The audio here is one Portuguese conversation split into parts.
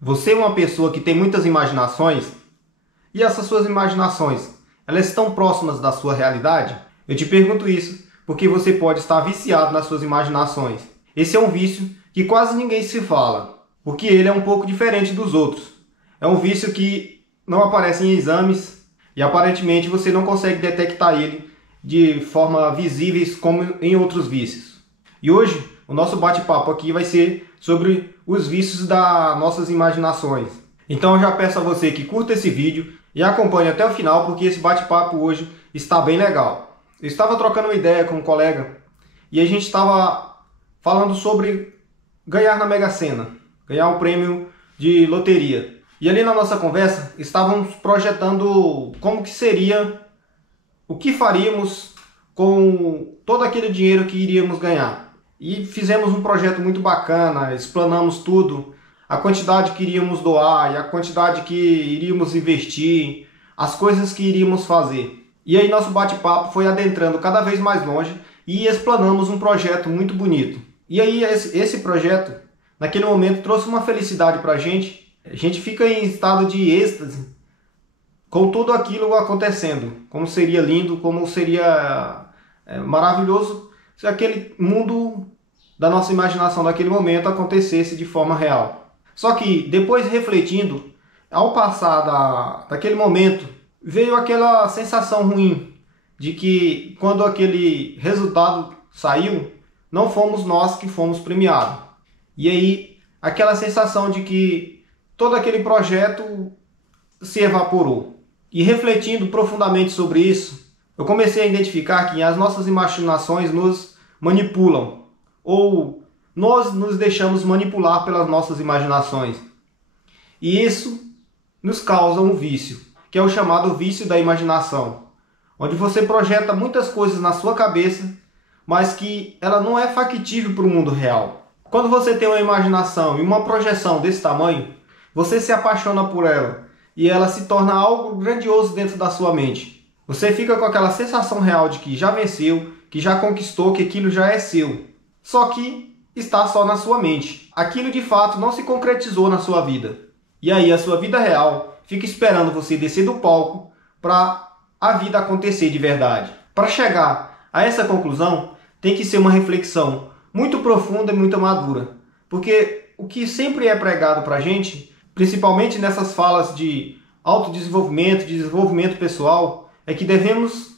Você é uma pessoa que tem muitas imaginações e essas suas imaginações, elas estão próximas da sua realidade? Eu te pergunto isso porque você pode estar viciado nas suas imaginações. Esse é um vício que quase ninguém se fala, porque ele é um pouco diferente dos outros. É um vício que não aparece em exames e aparentemente você não consegue detectar ele de forma visíveis como em outros vícios. E hoje o nosso bate-papo aqui vai ser sobre os vícios das nossas imaginações. Então eu já peço a você que curta esse vídeo e acompanhe até o final, porque esse bate-papo hoje está bem legal. Eu estava trocando uma ideia com um colega e a gente estava falando sobre ganhar na Mega Sena, ganhar um prêmio de loteria. E ali na nossa conversa estávamos projetando como que seria, o que faríamos com todo aquele dinheiro que iríamos ganhar. E fizemos um projeto muito bacana, explanamos tudo, a quantidade que iríamos doar e a quantidade que iríamos investir, as coisas que iríamos fazer. E aí nosso bate-papo foi adentrando cada vez mais longe e explanamos um projeto muito bonito. E aí esse projeto, naquele momento, trouxe uma felicidade para a gente. A gente fica em estado de êxtase com tudo aquilo acontecendo. Como seria lindo, como seria maravilhoso se aquele mundo da nossa imaginação daquele momento acontecesse de forma real. Só que depois, refletindo, ao passar daquele momento, veio aquela sensação ruim de que quando aquele resultado saiu, não fomos nós que fomos premiados. E aí aquela sensação de que todo aquele projeto se evaporou. E refletindo profundamente sobre isso, eu comecei a identificar que as nossas imaginações nos manipulam, ou nós nos deixamos manipular pelas nossas imaginações. E isso nos causa um vício, que é o chamado vício da imaginação, onde você projeta muitas coisas na sua cabeça, mas que ela não é factível para o mundo real. Quando você tem uma imaginação e uma projeção desse tamanho, você se apaixona por ela e ela se torna algo grandioso dentro da sua mente. Você fica com aquela sensação real de que já venceu, que já conquistou, que aquilo já é seu. Só que está só na sua mente. Aquilo de fato não se concretizou na sua vida. E aí a sua vida real fica esperando você descer do palco para a vida acontecer de verdade. Para chegar a essa conclusão, tem que ser uma reflexão muito profunda e muito madura. Porque o que sempre é pregado para a gente, principalmente nessas falas de autodesenvolvimento, de desenvolvimento pessoal, é que devemos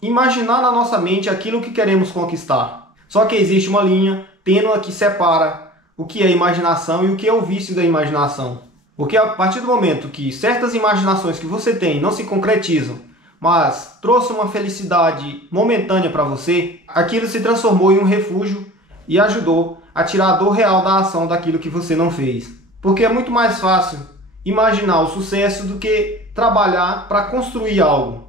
imaginar na nossa mente aquilo que queremos conquistar. Só que existe uma linha tênue que separa o que é imaginação e o que é o vício da imaginação. Porque a partir do momento que certas imaginações que você tem não se concretizam, mas trouxe uma felicidade momentânea para você, aquilo se transformou em um refúgio e ajudou a tirar a dor real da ação daquilo que você não fez. Porque é muito mais fácil imaginar o sucesso do que trabalhar para construir algo.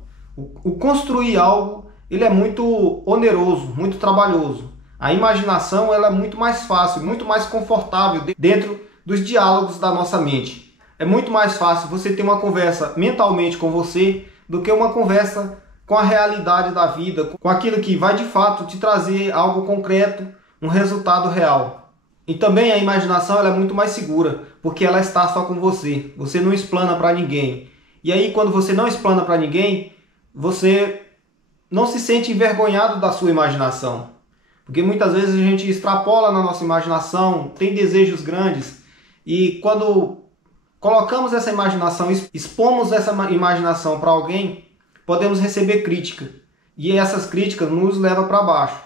O construir algo, ele é muito oneroso, muito trabalhoso. A imaginação, ela é muito mais fácil, muito mais confortável dentro dos diálogos da nossa mente. É muito mais fácil você ter uma conversa mentalmente com você do que uma conversa com a realidade da vida, com aquilo que vai de fato te trazer algo concreto, um resultado real. E também a imaginação, ela é muito mais segura, porque ela está só com você. Você não explana para ninguém. E aí quando você não explana para ninguém, você não se sente envergonhado da sua imaginação. Porque muitas vezes a gente extrapola na nossa imaginação, tem desejos grandes, e quando colocamos essa imaginação, expomos essa imaginação para alguém, podemos receber crítica. E essas críticas nos levam para baixo.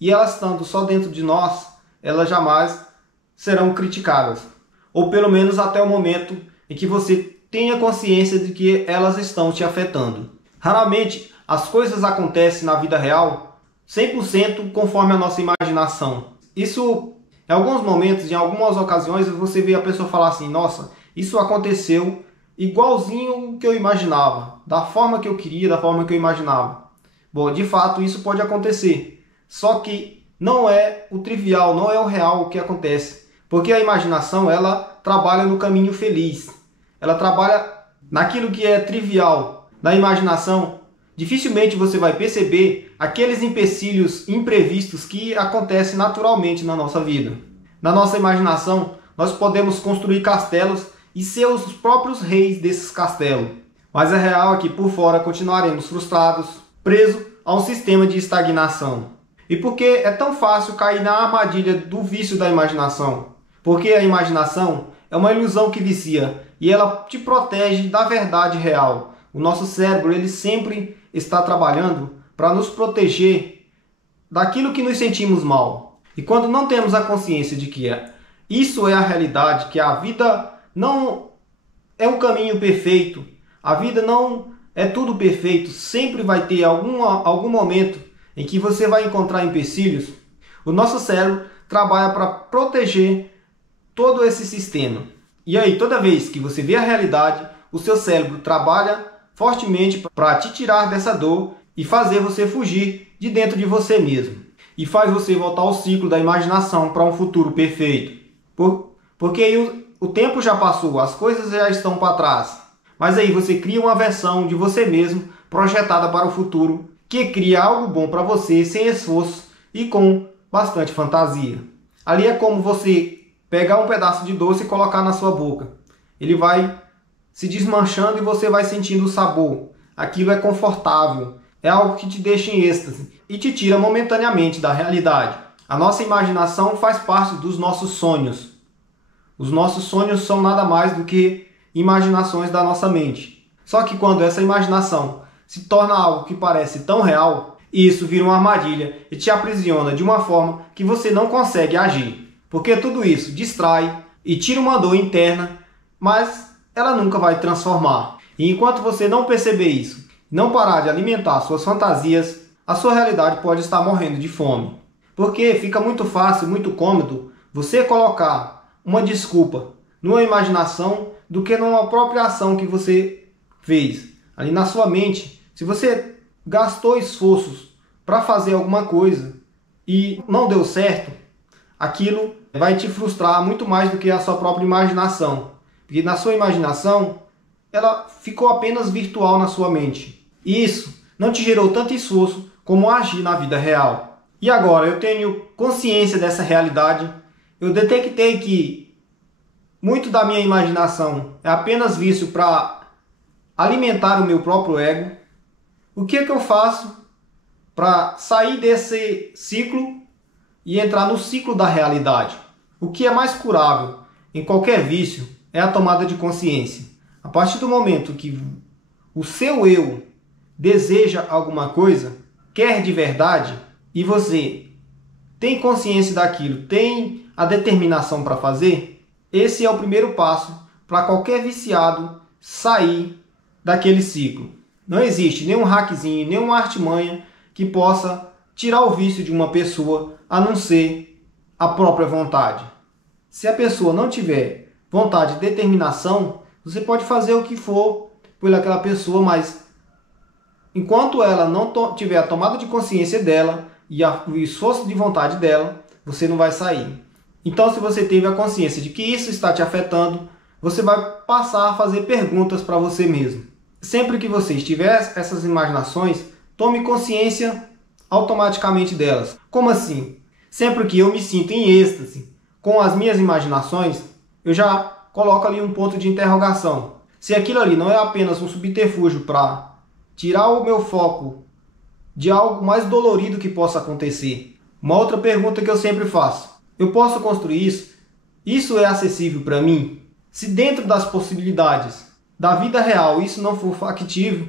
E elas estando só dentro de nós, elas jamais serão criticadas. Ou pelo menos até o momento em que você tenha consciência de que elas estão te afetando. Raramente as coisas acontecem na vida real 100% conforme a nossa imaginação. Isso, em alguns momentos, em algumas ocasiões, você vê a pessoa falar assim: nossa, isso aconteceu igualzinho o que eu imaginava, da forma que eu queria, da forma que eu imaginava. Bom, de fato isso pode acontecer, só que não é o trivial, não é o real o que acontece. Porque a imaginação, ela trabalha no caminho feliz, ela trabalha naquilo que é trivial. Na imaginação, dificilmente você vai perceber aqueles empecilhos imprevistos que acontecem naturalmente na nossa vida. Na nossa imaginação, nós podemos construir castelos e ser os próprios reis desses castelos. Mas a real é que por fora continuaremos frustrados, presos a um sistema de estagnação. E por que é tão fácil cair na armadilha do vício da imaginação? Porque a imaginação é uma ilusão que vicia e ela te protege da verdade real. O nosso cérebro ele sempre está trabalhando para nos proteger daquilo que nos sentimos mal. E quando não temos a consciência de que isso é a realidade, que a vida não é um caminho perfeito, a vida não é tudo perfeito, sempre vai ter algum momento em que você vai encontrar empecilhos, o nosso cérebro trabalha para proteger todo esse sistema. E aí, toda vez que você vê a realidade, o seu cérebro trabalha fortemente para te tirar dessa dor e fazer você fugir de dentro de você mesmo. E faz você voltar ao ciclo da imaginação para um futuro perfeito. Porque aí o tempo já passou, as coisas já estão para trás. Mas aí você cria uma versão de você mesmo projetada para o futuro, que cria algo bom para você sem esforço e com bastante fantasia. Ali é como você pegar um pedaço de doce e colocar na sua boca. Ele vai se desmanchando e você vai sentindo o sabor. Aquilo é confortável, é algo que te deixa em êxtase e te tira momentaneamente da realidade. A nossa imaginação faz parte dos nossos sonhos. Os nossos sonhos são nada mais do que imaginações da nossa mente. Só que quando essa imaginação se torna algo que parece tão real, isso vira uma armadilha e te aprisiona de uma forma que você não consegue agir. Porque tudo isso distrai e tira uma dor interna, mas ela nunca vai transformar. E enquanto você não perceber isso, não parar de alimentar suas fantasias, a sua realidade pode estar morrendo de fome. Porque fica muito fácil, muito cômodo você colocar uma desculpa numa imaginação do que numa própria ação que você fez. Ali na sua mente, se você gastou esforços para fazer alguma coisa e não deu certo, aquilo vai te frustrar muito mais do que a sua própria imaginação. Porque na sua imaginação, ela ficou apenas virtual na sua mente. E isso não te gerou tanto esforço como agir na vida real. E agora eu tenho consciência dessa realidade. Eu detectei que muito da minha imaginação é apenas vício para alimentar o meu próprio ego. O que é que eu faço para sair desse ciclo e entrar no ciclo da realidade? O que é mais curável em qualquer vício é a tomada de consciência. A partir do momento que o seu eu deseja alguma coisa, quer de verdade, e você tem consciência daquilo, tem a determinação para fazer, esse é o primeiro passo para qualquer viciado sair daquele ciclo. Não existe nenhum hackzinho, nenhuma artimanha que possa tirar o vício de uma pessoa, a não ser a própria vontade. Se a pessoa não tiver vontade e determinação, você pode fazer o que for por aquela pessoa, mas enquanto ela não tiver a tomada de consciência dela e o esforço de vontade dela, você não vai sair. Então, se você teve a consciência de que isso está te afetando, você vai passar a fazer perguntas para você mesmo. Sempre que você estiver essas imaginações, tome consciência automaticamente delas. Como assim? Sempre que eu me sinto em êxtase com as minhas imaginações, eu já coloco ali um ponto de interrogação. Se aquilo ali não é apenas um subterfúgio para tirar o meu foco de algo mais dolorido que possa acontecer. Uma outra pergunta que eu sempre faço: eu posso construir isso? Isso é acessível para mim? Se dentro das possibilidades da vida real isso não for factível,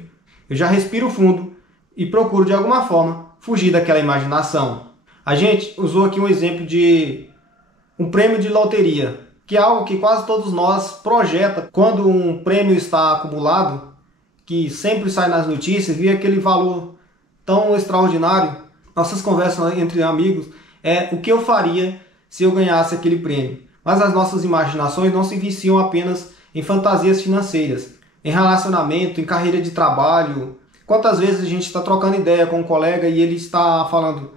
eu já respiro fundo e procuro de alguma forma fugir daquela imaginação. A gente usou aqui um exemplo de um prêmio de loteria, que é algo que quase todos nós projeta quando um prêmio está acumulado, que sempre sai nas notícias, vê aquele valor tão extraordinário. Nossas conversas entre amigos é o que eu faria se eu ganhasse aquele prêmio. Mas as nossas imaginações não se viciam apenas em fantasias financeiras, em relacionamento, em carreira de trabalho. Quantas vezes a gente está trocando ideia com um colega e ele está falando: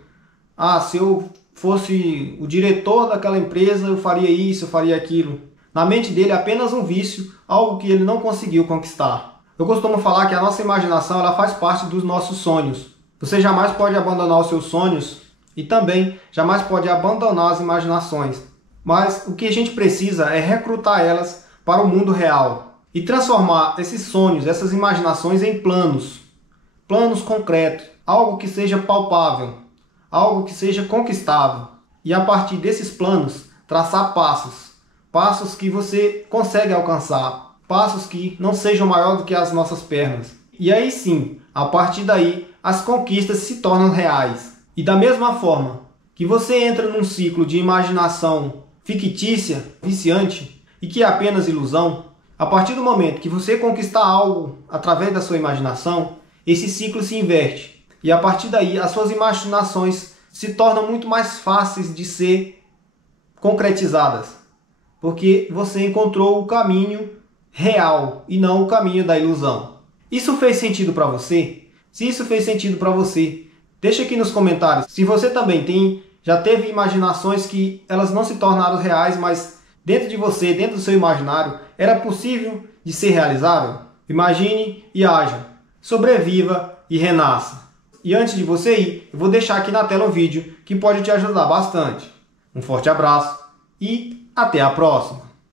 ah, se eu fosse o diretor daquela empresa, eu faria isso, eu faria aquilo. Na mente dele é apenas um vício, algo que ele não conseguiu conquistar. Eu costumo falar que a nossa imaginação ela faz parte dos nossos sonhos. Você jamais pode abandonar os seus sonhos e também jamais pode abandonar as imaginações. mas o que a gente precisa é recrutar elas para o mundo real e transformar esses sonhos, essas imaginações em planos concretos, algo que seja palpável, algo que seja conquistável. E a partir desses planos, traçar passos que você consegue alcançar, passos que não sejam maior do que as nossas pernas. E aí sim, a partir daí, as conquistas se tornam reais. E da mesma forma que você entra num ciclo de imaginação fictícia, viciante e que é apenas ilusão, a partir do momento que você conquistar algo através da sua imaginação, esse ciclo se inverte. E a partir daí, as suas imaginações se tornam muito mais fáceis de ser concretizadas, porque você encontrou o caminho real e não o caminho da ilusão. Isso fez sentido para você? Se isso fez sentido para você, deixa aqui nos comentários se você também já teve imaginações que elas não se tornaram reais, mas dentro de você, dentro do seu imaginário, era possível de ser realizável. Imagine e haja, sobreviva e renasça. E antes de você ir, eu vou deixar aqui na tela um vídeo que pode te ajudar bastante. Um forte abraço e até a próxima!